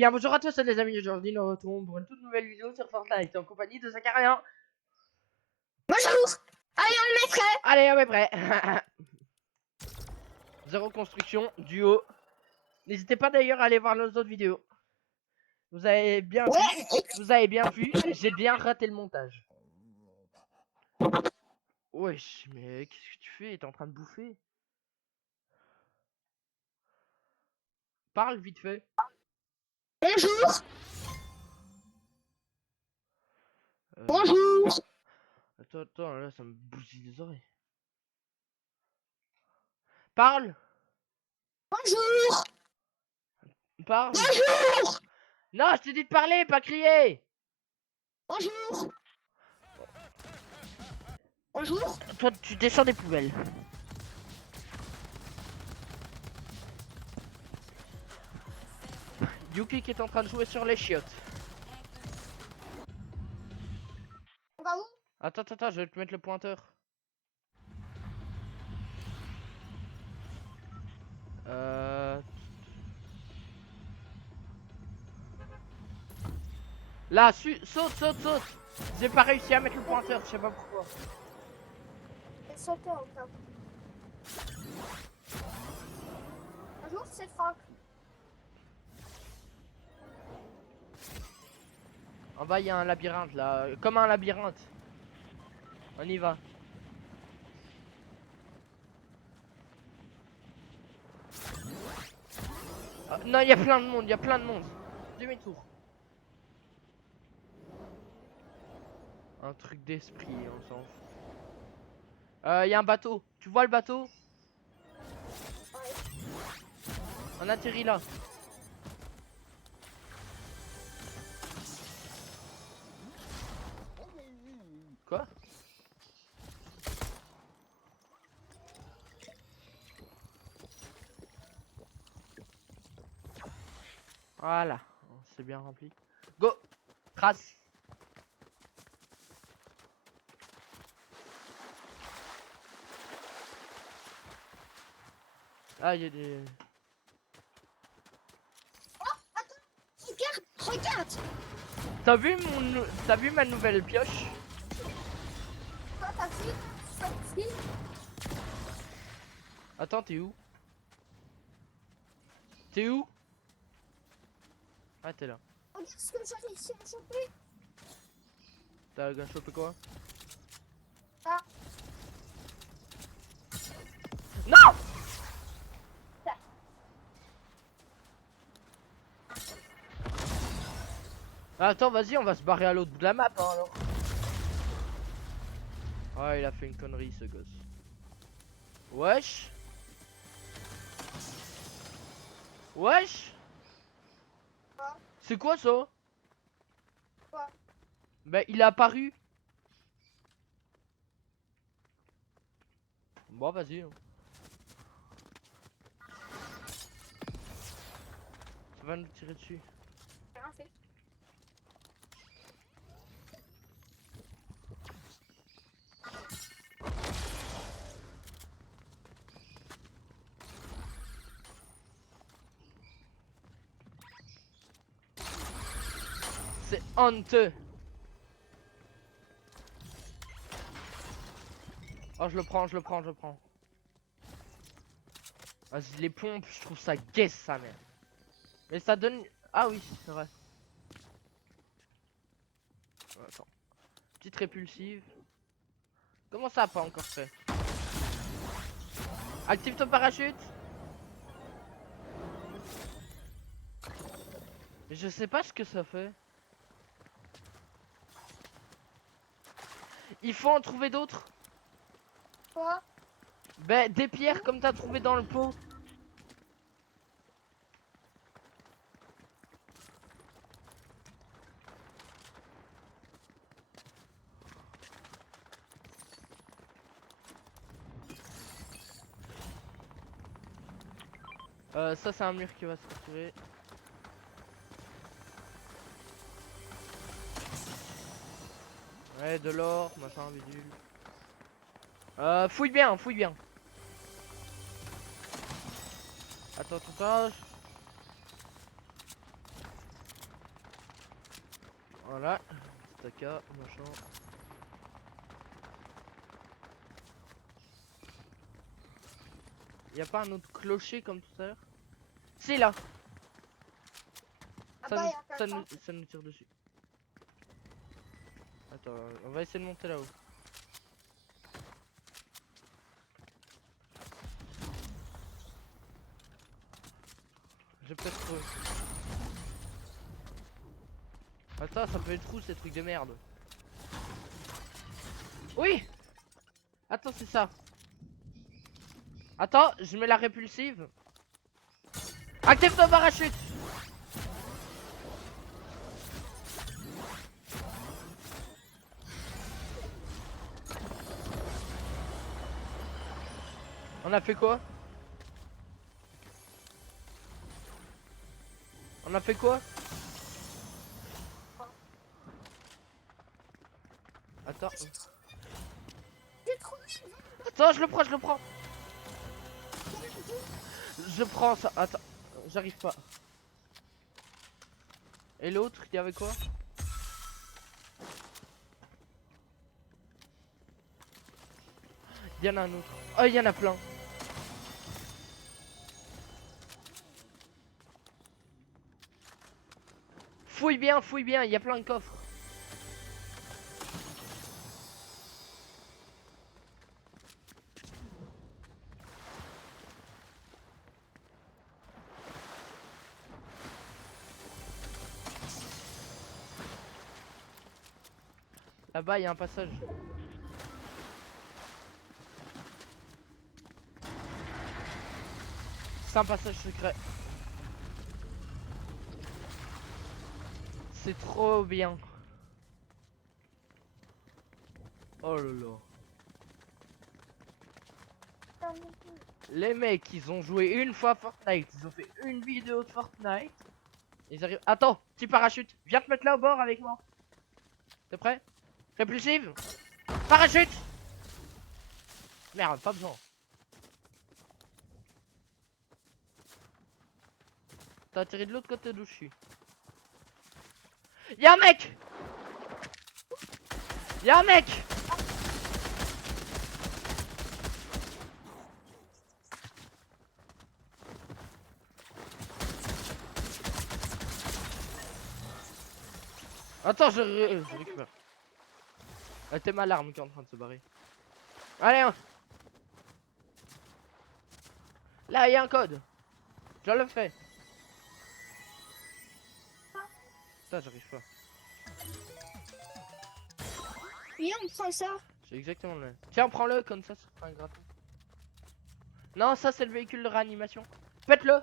bien bonjour à tous les amis, aujourd'hui nous retrouvons pour une toute nouvelle vidéo sur Fortnite en compagnie de Zacharien. Bonjour. Allez, on le met prêt. Allez, on est prêt. Zéro construction, duo. N'hésitez pas d'ailleurs à aller voir nos autres vidéos. Vous avez bien vu, j'ai bien raté le montage. Wesh, mais qu'est-ce que tu fais? T'es en train de bouffer? Parle vite fait. Bonjour. Euh, Bonjour. Attends, là ça me bousille les oreilles. Parle. Bonjour. Parle. Bonjour. Non, je t'ai dit de parler, pas crier. Bonjour. Bonjour. Toi, tu descends des poubelles. Yuki qui est en train de jouer sur les chiottes. On va où? Attends, je vais te mettre le pointeur. Là, saute. J'ai pas réussi à mettre le pointeur, je sais pas pourquoi. Elle sautait encore. Bonjour, c'est Franck. En bas, il y a un labyrinthe là, comme un labyrinthe. On y va. Ah, non, il y a plein de monde. Demi-tour. Un truc d'esprit, on s'en fout. Il y a un bateau. Tu vois le bateau? On atterrit là. Quoi? Voilà, c'est bien rempli. Go! Trace! Ah, il y a des... Oh, attends. Regarde. T'as vu ma nouvelle pioche? Toi, t'as vu? Attends, t'es où? T'es où? Ah, t'es là. Regarde ce que j'ai réussi à choper. T'as chopé quoi? Ah. Non! Attends, vas-y, on va se barrer à l'autre bout de la map, hein, alors. Ouais, il a fait une connerie, ce gosse. Wesh. Wesh. Quoi? C'est quoi ça? Quoi? Bah, il est apparu. Bon, vas-y. Hein. Ça va nous tirer dessus. J'ai rien fait. C'est honteux. Oh, je le prends. Vas-y, les pompes, je trouve ça guesse, sa mère. Mais ça donne... Ah oui, c'est vrai. Attends. Petite répulsive. Comment ça, pas encore fait? Active ton parachute. Mais je sais pas ce que ça fait. Il faut en trouver d'autres. Quoi? Ben, des pierres comme t'as trouvé dans le pot. Ça c'est un mur qui va se retrouver. Ouais, de l'or, machin, bidule. Fouille bien. Attends. Voilà. Staka, machin. Y a pas un autre clocher comme tout à l'heure? Si là. Ah Ça, bah, nous, y a pas ça, le nous, temps. ça nous tire dessus. Attends, on va essayer de monter là-haut. J'ai peut-être trouvé. Attends, ça peut être où ces trucs de merde? Oui! Attends, c'est ça. Attends, je mets la répulsive. Active ton parachute! On a fait quoi? On a fait quoi? Attends. J'ai trouvé. Attends, je le prends, je le prends. Je prends ça. Attends, j'arrive pas. Et l'autre, il y avait quoi? Il y en a un autre. Oh, il y en a plein. Fouille bien, il y a plein de coffres. Là-bas, il y a un passage. C'est un passage secret. C'est trop bien. Oh là là. Les mecs, ils ont joué une fois Fortnite. Ils ont fait une vidéo de Fortnite. Ils arrivent. Attends, petit parachute. Viens te mettre là au bord avec moi. T'es prêt? Répulsive. Parachute. Merde, pas besoin. T'as atterri de l'autre côté d'où je suis. Y'a un mec. Y'a un mec. Attends, je récupère. T'es ma larme qui est en train de se barrer. Allez, hein. Là, il y a un code. Je le fais. Ça, j'arrive pas. Viens, on prend ça. C'est exactement le même. Tiens, prends-le comme ça fera un gratin. Non, ça, c'est le véhicule de réanimation. Faites-le.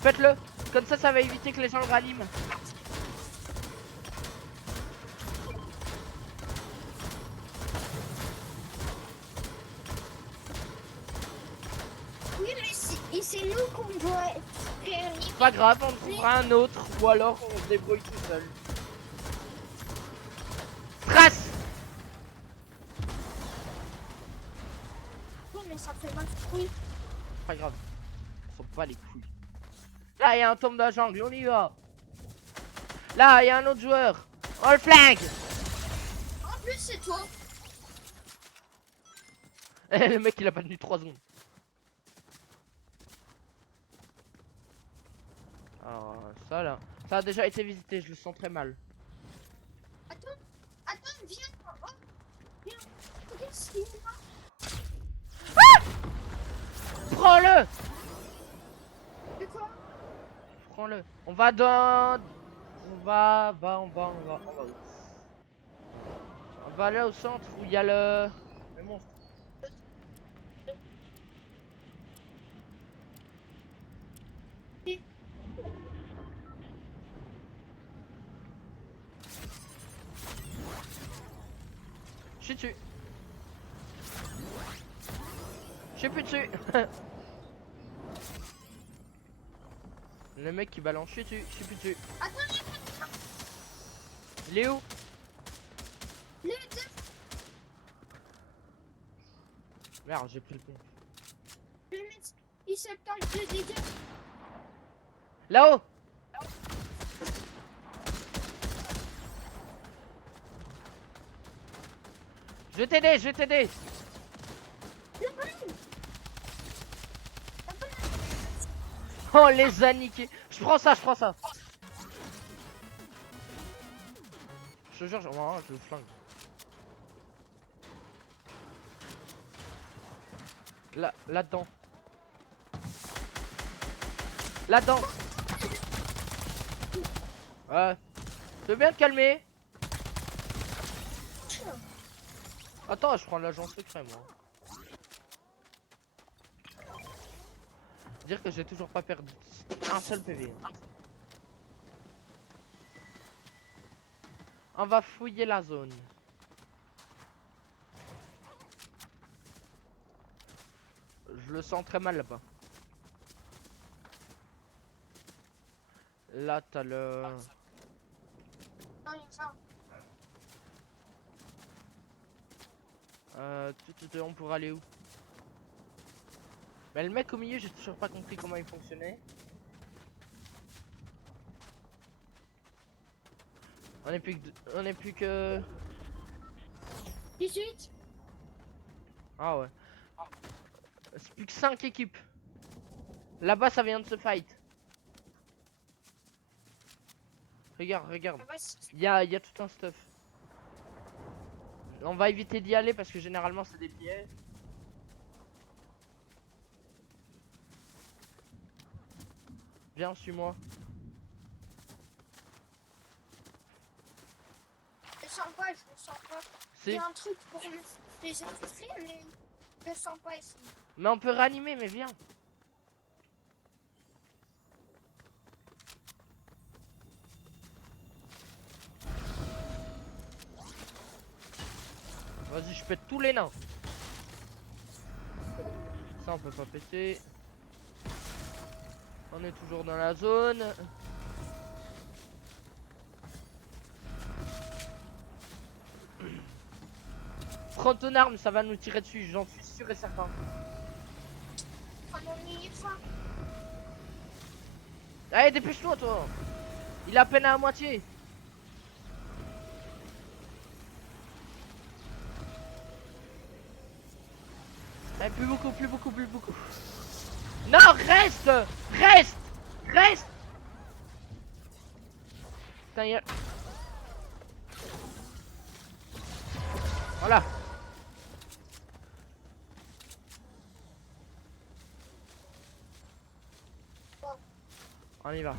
Faites-le. Comme ça va éviter que les gens le réaniment. Oui, mais c'est nous qu'on doit réanimer. Pas grave, on trouvera un autre. Ou alors, on se débrouille tout seul. Trace. Oui, mais ça fait mal. Oui. Pas grave. On s'en bat les couilles. Là, il y a un tombe de la jungle, on y va. Là, il y a un autre joueur. On le flingue. En plus, c'est toi. Le mec, il a pas tenu 3 secondes. Alors, ça là. Ça a déjà été visité, je le sens très mal. Attends, viens. Oh, viens. Regarde ce qu'il y a. Prends-le. De quoi? Prends-le. On va dans... On va aller au centre où il y a le monstre. Je suis dessus. Je suis plus dessus. Le mec qui balance, je suis dessus, je suis plus dessus. Attends, Il est où? les deux. Merde, j'ai pris le pont. Je vais mettre. Il 70 de dégâts. Là-haut. Je vais t'aider, je vais t'aider. Oh, on les a niqués. Je prends ça, je prends ça. Je te jure, je le flingue. Là-dedans. Là-dedans. Ouais. Tu veux bien te calmer? Attends, je prends l'agent secret, moi. Dire que j'ai toujours pas perdu un seul PV. On va fouiller la zone. Je le sens très mal là-bas. Là, t'as le... On pourra aller où? Mais le mec au milieu, j'ai toujours pas compris comment il fonctionnait. On est plus que... On est plus que... 18. Ah ouais. C'est plus que 5 équipes. Là-bas, ça vient de se fight. Regarde, regarde. Il y a tout un stuff. On va éviter d'y aller parce que généralement c'est des pièges. Viens, suis-moi. Je sens pas, je le sens pas. Il Si. y a un truc pour les infiltrer, mais je le sens pas ici. Mais on peut réanimer, mais viens. Vas-y, je pète tous les nains. Ça, on peut pas péter. On est toujours dans la zone. Prends ton arme, ça va nous tirer dessus, j'en suis sûr et certain. Prends mon mini-fin. Allez, dépêche-toi, toi. Il a peine à moitié. Allez, plus beaucoup, plus beaucoup, plus beaucoup. Non, reste. Reste. Reste. Putain, y a... Voilà. On y va.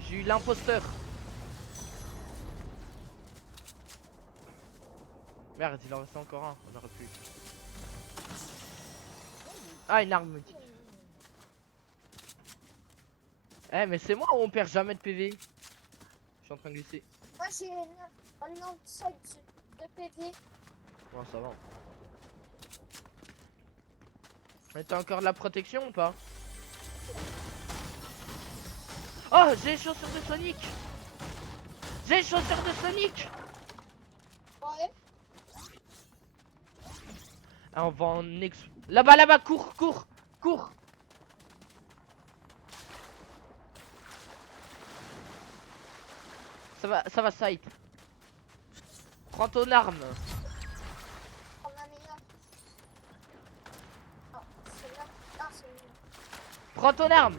J'ai eu l'imposteur. Merde, il en restait encore un. On aurait pu. Ah, une arme. Eh, mais c'est moi où on perd jamais de PV. Je suis en train de glisser. Moi, j'ai un outside de PV. Bon, ça va. Mais t'as encore de la protection ou pas? Oh, j'ai les chaussures de Sonic. J'ai les chaussures de Sonic. Ouais. Ah, on va en ex... Là-bas, là-bas, cours, cours, cours. Ça va side. Prends ton arme. Prends la meilleure. Oh, c'est là. Ah, c'est là. Prends ton arme.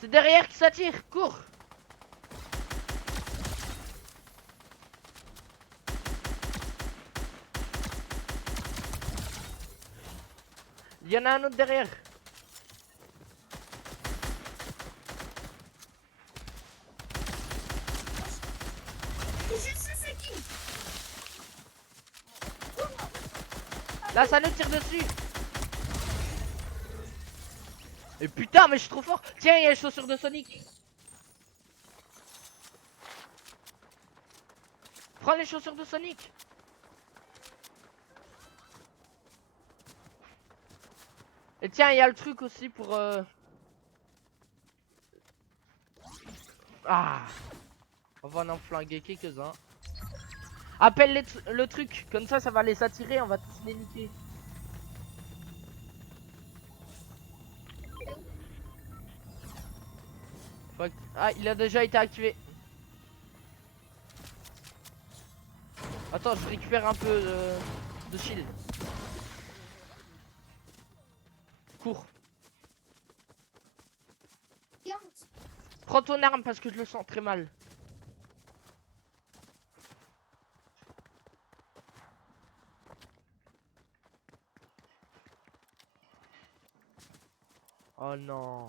C'est derrière qui s'attire, cours. Il y en a un autre derrière. Je sais c'est qui. Là, ça nous tire dessus. Et putain, mais je suis trop fort. Tiens, il y a les chaussures de Sonic. Prends les chaussures de Sonic. Et tiens, il y a le truc aussi pour... Ah, on va en flinguer quelques-uns. Appelle le truc, comme ça va les attirer, on va tous les niquer. Ah, il a déjà été activé. Attends, je récupère un peu de shield. Cours. Prends ton arme parce que je le sens très mal. Oh non.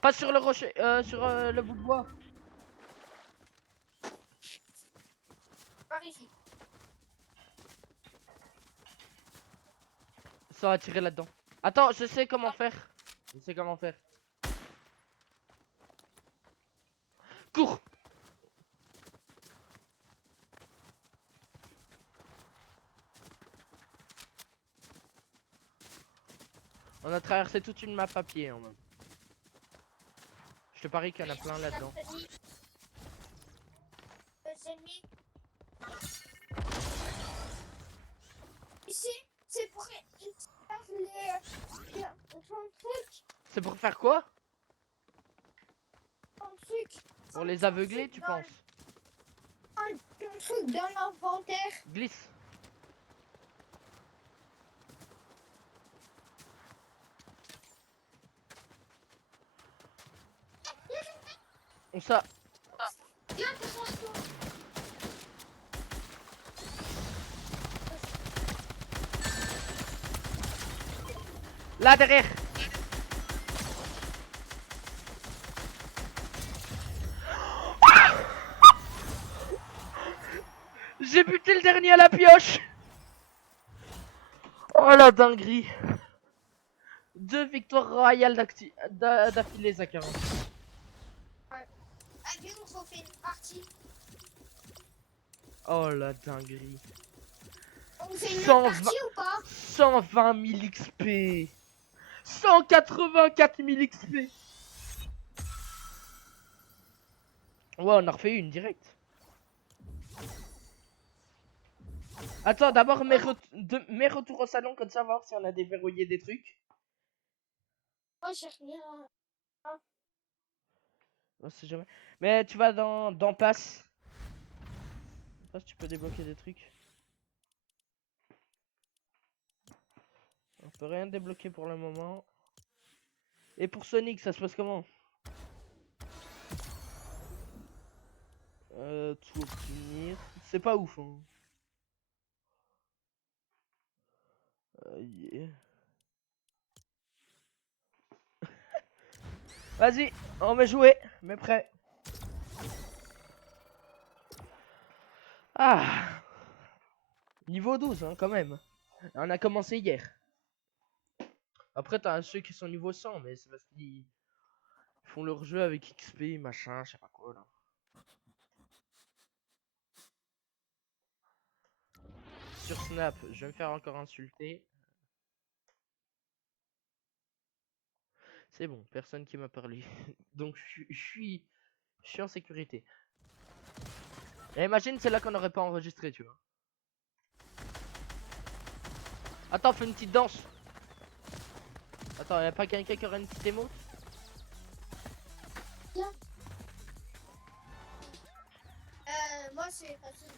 Pas sur le rocher, sur le bout de bois. Par ici. Ça va tirer là-dedans. Attends, je sais comment faire. Je sais comment faire. Cours. On a traversé toute une map à pied en même. Je te parie qu'il y en a plein là-dedans. Ici, c'est pour faire ton truc. C'est pour faire quoi? Ton truc. Pour les aveugler, tu penses? Ton truc dans l'inventaire. Glisse. On ça. Viens, défonce-toi. Là derrière. J'ai buté le dernier à la pioche. Oh la dinguerie. 2 victoires royales d'affilée, Zakarin. Ah, viens, on refait une partie. Oh la dinguerie. On fait une 120 autre partie ou pas? 120 000 XP. 184 000 XP. Ouais, on a refait une direct. Attends, d'abord mes retours au salon, comme ça, voir si on a déverrouillé des trucs. Moi, j'ai rien. On sait jamais. Mais tu vas dans passe. Passe, tu peux débloquer des trucs. On peut rien débloquer pour le moment. Et pour Sonic, ça se passe comment? Tout obtenir. C'est pas ouf, hein. Yeah. Vas-y, on va jouer, mais prêt. Ah, niveau 12, hein, quand même. On a commencé hier. Après, t'as ceux qui sont niveau 100, mais c'est parce qu'ils font leur jeu avec XP, machin, je sais pas quoi, là. Sur Snap, je vais me faire encore insulter. C'est bon, personne qui m'a parlé. Donc, je suis en sécurité. Et imagine, c'est là qu'on n'aurait pas enregistré, tu vois. Attends, fais une petite danse. Attends, y'a pas quelqu'un qui aurait une petite émo? Moi, c'est facile.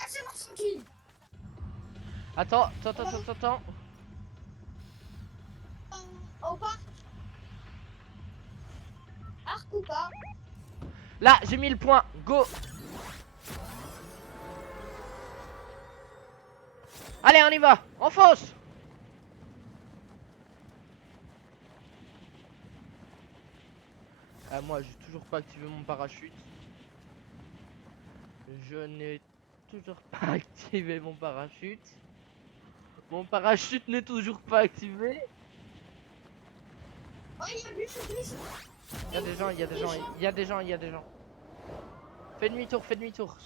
Ah, c'est bon, tranquille. Attends. Au pas. Arc ou pas? Là, j'ai mis le point. Go. Allez, on y va. On fonce. Ah, moi, j'ai toujours pas activé mon parachute. Je n'ai toujours pas activé mon parachute. Mon parachute n'est toujours pas activé. Oh, il y a plus. Il y a des gens. Fais demi-tour.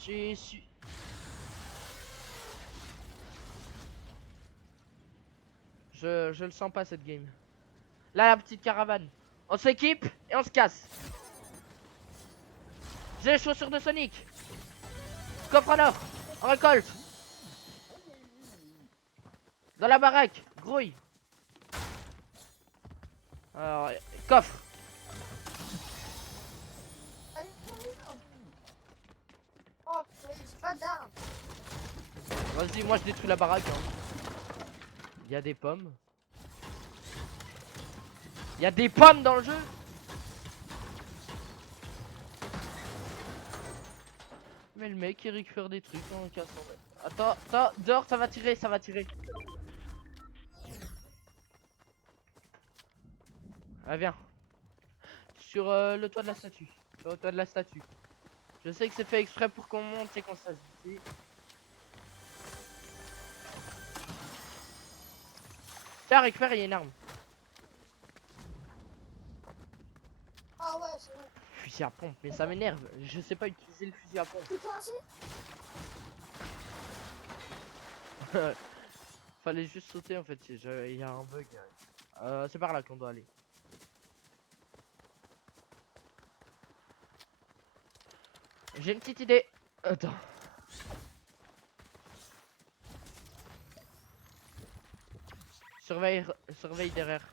Je le sens pas cette game. Là, la petite caravane. On s'équipe et on se casse. J'ai les chaussures de Sonic. Coffre en or. On récolte. Dans la baraque. Grouille. Alors, coffre. Oh, mais j'ai pas d'armes. Vas-y, moi je détruis la baraque. Il y a des pommes. Il y a des pommes dans le jeu. Mais le mec il récupère des trucs en cassant. Attends, attends, dehors ça va tirer, ça va tirer. Ah viens. Sur le toit de la statue. Sur le toit de la statue. Je sais que c'est fait exprès pour qu'on monte et qu'on se fasse ici. Tiens, récupère, il y a une arme. Ah ouais, c'est bon. Fusil à pompe, mais ça m'énerve. Je sais pas utiliser le fusil à pompe. Tu peux passer? Fallait juste sauter en fait. Il y a un bug. C'est par là qu'on doit aller. J'ai une petite idée. Attends. Surveille derrière.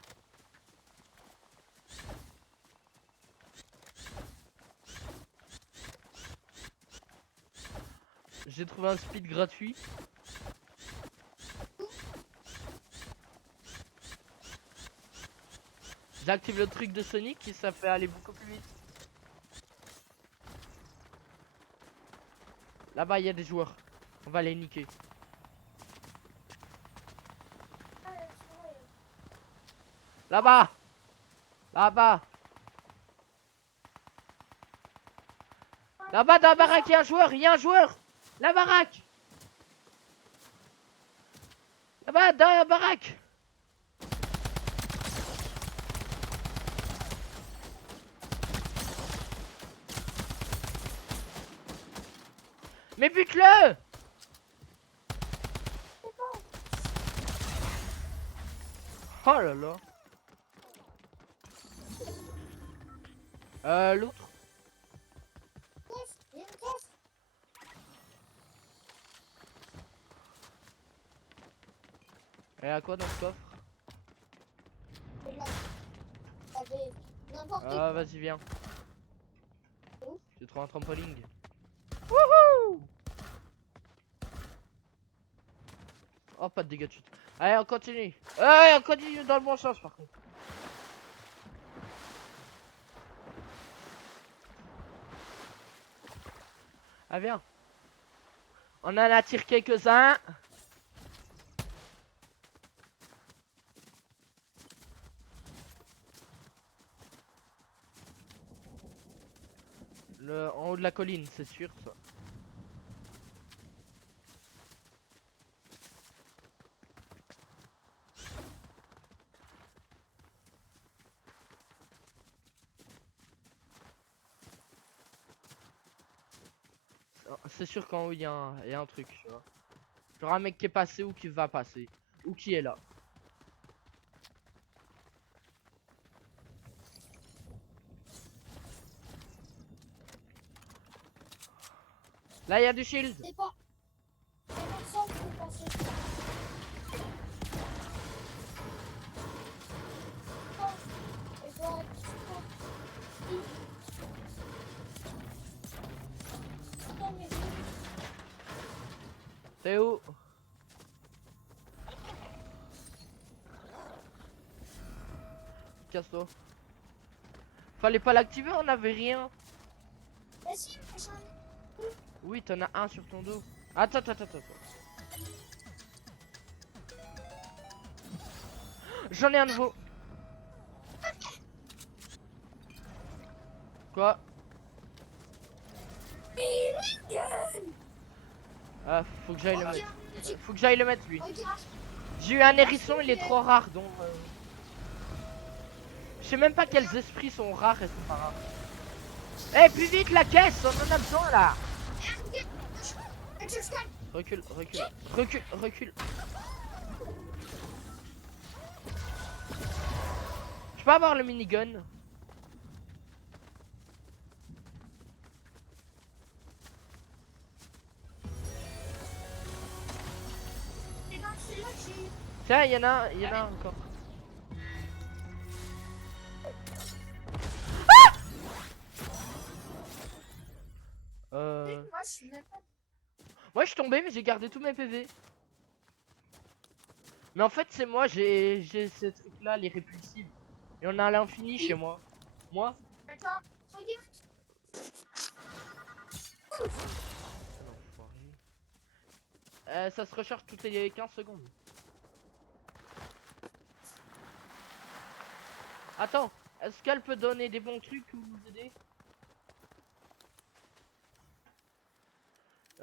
J'ai trouvé un speed gratuit. J'active le truc de Sonic et ça fait aller beaucoup plus vite. Là-bas il y a des joueurs. On va les niquer. Là-bas. Là-bas. Là-bas dans la baraque il y a un joueur. Il y a un joueur. La baraque. Là-bas dans la baraque. Mais bute-le. Oh là là. L'autre. Il y a une caisse. Et à quoi dans ce coffre? Et là, t'avais n'importe Ah quoi. vas-y viens. Où? J'ai trouvé un trampoline. Wouhou. Oh pas de dégâts de chute. Allez on continue. On continue dans le bon sens par contre. Ah viens. On en attire quelques-uns. En haut de la colline, c'est sûr ça. C'est sûr qu'en haut il y a un truc, tu vois. Genre un mec qui est passé ou qui va passer. Ou qui est là. Là il y a du shield. C'est pas. C'est personne qui peut passer. Et toi, T'es où? Casse-toi. Fallait pas l'activer, on avait rien. mais si, mais ça. Oui, t'en as un sur ton dos. Attends. J'en ai un nouveau. Quoi? Ah, faut que j'aille le mettre. Faut que j'aille le mettre lui. Regarde. J'ai eu un hérisson, il est trop rare donc. Je sais même pas quels esprits sont rares et sont pas rares. Eh, plus vite la caisse, on en a besoin là. Recule. Je peux avoir le minigun? Tiens, il y en a un encore. Moi, je suis même pas. Moi je suis tombé mais j'ai gardé tous mes PV. Mais en fait c'est moi, j'ai ces trucs là, les répulsives. Et on a à l'infini chez moi. Moi Attends, regarde. quel enfoiré. Ça se recharge toutes les 15 secondes. Attends, est-ce qu'elle peut donner des bons trucs ou nous aider?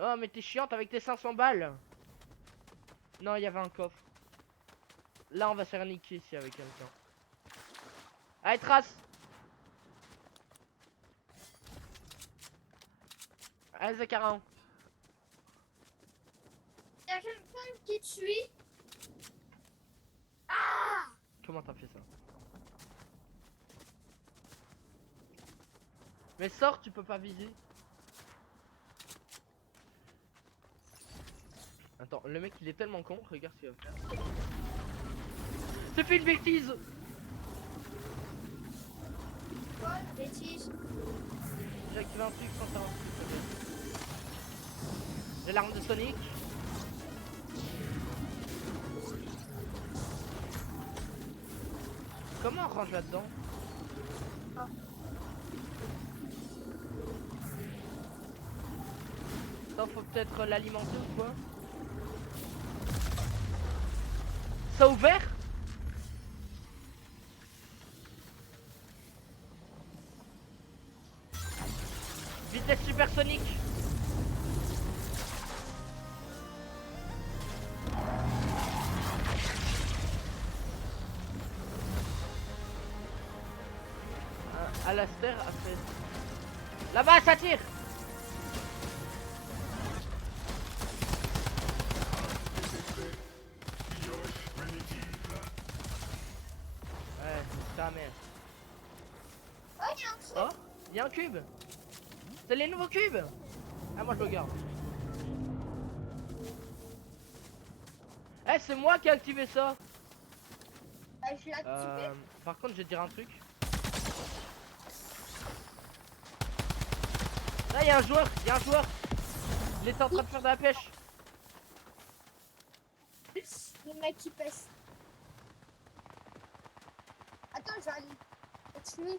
Oh mais t'es chiante avec tes 500 balles. Non, il y avait un coffre. Là on va se faire niquer ici avec quelqu'un. Allez trace. Allez Zakarin. Il y a quelqu'un qui te suit. Ah! Comment t'as fait ça? Mais sors, tu peux pas viser. Attends, le mec il est tellement con, regarde ce qu'il va faire. T'as fait une bêtise. Quoi, bêtise? J'ai activé un truc sans savoir ce que c'était. J'ai l'arme de Sonic. Comment on range là-dedans? Ah. Attends, faut peut-être l'alimenter ou quoi? Ça a ouvert? Vitesse supersonique. Alastair a fait... Là-bas, ça tire. Ouais, c'est ta mère. Oh, il y a un truc. Oh, il y a un cube. C'est les nouveaux cubes. Ah, moi je le garde. Eh, c'est moi qui ai activé ça. Je l'ai activé. Par contre, je vais te dire un truc. Là, il y a un joueur, Il est en train de faire de la pêche. Le mec qui pèse. Attends, je vais aller. Continue.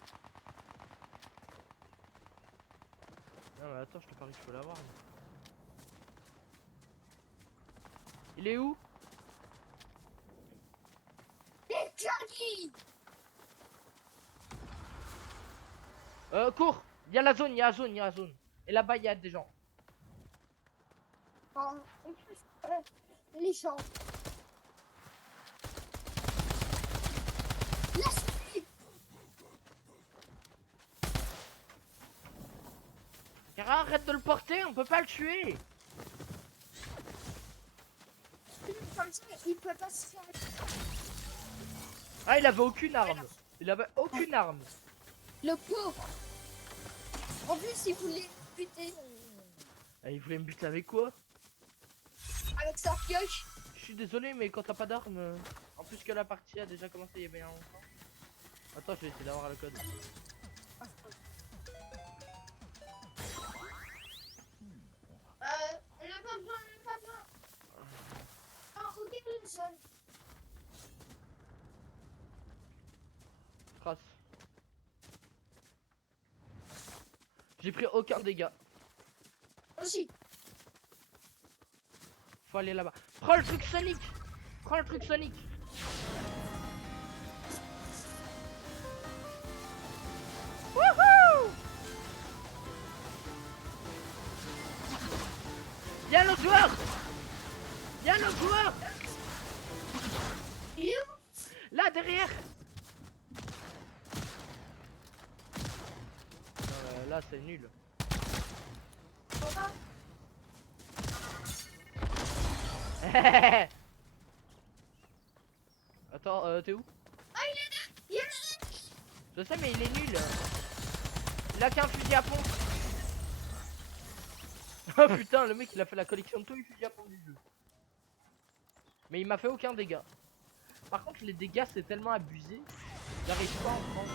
Non, mais attends, je te parie que je peux l'avoir. Il est où? Les Johnny! Cours. Il y a la zone, il y a la zone. Et là-bas, il y a des gens. En plus, les gens. Laisse-lui! Cara, arrête de le porter, on peut pas le tuer. Comme ça, il peut pas se faire. Ah, il avait aucune arme. Il avait aucune arme. Le pauvre! En plus, il voulait buter Ah, il voulait me buter avec quoi? avec sa pioche. Je suis désolé, mais quand t'as pas d'arme... En plus que la partie a déjà commencé il y a bien longtemps. Attends, je vais essayer d'avoir le code. Le papa. Ah, regarde le sol. Trace. J'ai pris aucun dégât. Aussi. Faut aller là-bas. Prends le truc Sonic. Prends le truc Sonic. Wouhou! Y'a l'autre joueur. Y'a l'autre joueur. Il est où? Là, derrière. Là, c'est nul. Papa. Attends, t'es où? Ah, il est là. Il est là. Je sais, mais il est nul. Il a qu'un fusil à pompe. Oh putain, le mec il a fait la collection de tous les fusils à pompe du jeu. Mais il m'a fait aucun dégât. Par contre, les dégâts, c'est tellement abusé. J'arrive pas à en prendre.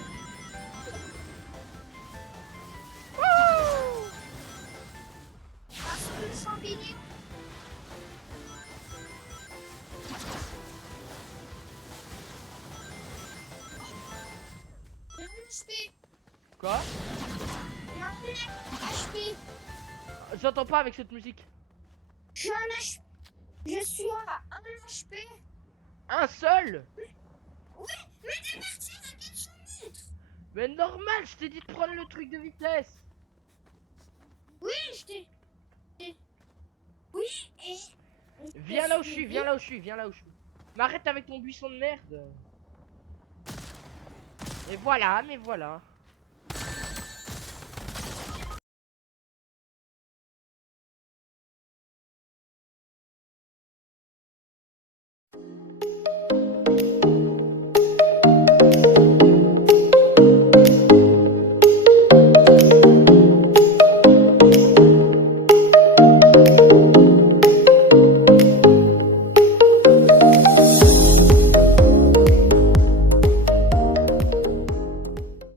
Parce que le champignon. J'ai un HP. Quoi? J'ai un HP. J'entends pas avec cette musique. J'ai un HP. Je suis à 1 HP. Un seul? Oui, mais t'es parti à 400 mètres. Mais normal, je t'ai dit de prendre le truc de vitesse. Oui, je t'ai. Oui, et. Viens là où je suis, viens là où je suis, viens là où je suis. Mais arrête avec ton buisson de merde. Et voilà, mais voilà.